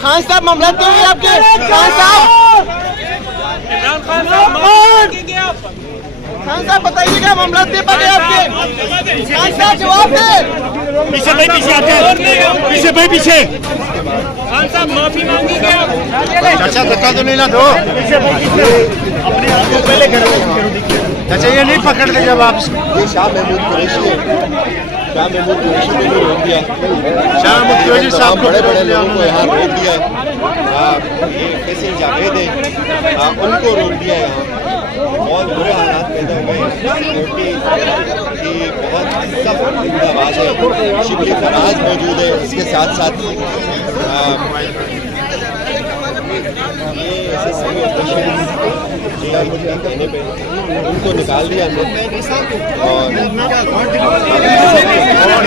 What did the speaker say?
खान साहब मामला तो है आपके। खान साहब, खान साहब बताइएगा मामला दे पाए आपके। खान साहब जवाब दे। पीछे भाई, पीछे आते हैं, पीछे भाई, पीछे। खान साहब माफी मांगेंगे आप? चाचा धक्का तो नहीं ना दो, पीछे भाई, पीछे अपने आप को पहले करो। चाचा ये नहीं पकड़ते जब आप। ये शाह महमूद कुरैशी है। शाह महमूद कुरैशी को भी रोक दिया। शाह महमूद कुरैशी साहब को बड़े बड़े लोगों को यहाँ रोक दिया है। ये फैसल जावेद है, उनको रोक दिया है यहाँ। बहुत बुरे हालात पैदा हुए हैं। सिक्योरिटी की बहुत सख्त इंतबाज है। शिबली फराज मौजूद है, इसके साथ साथ ये ऐसे सभी ऑपरेशन कहने पे उनको निकाल दिया हमने और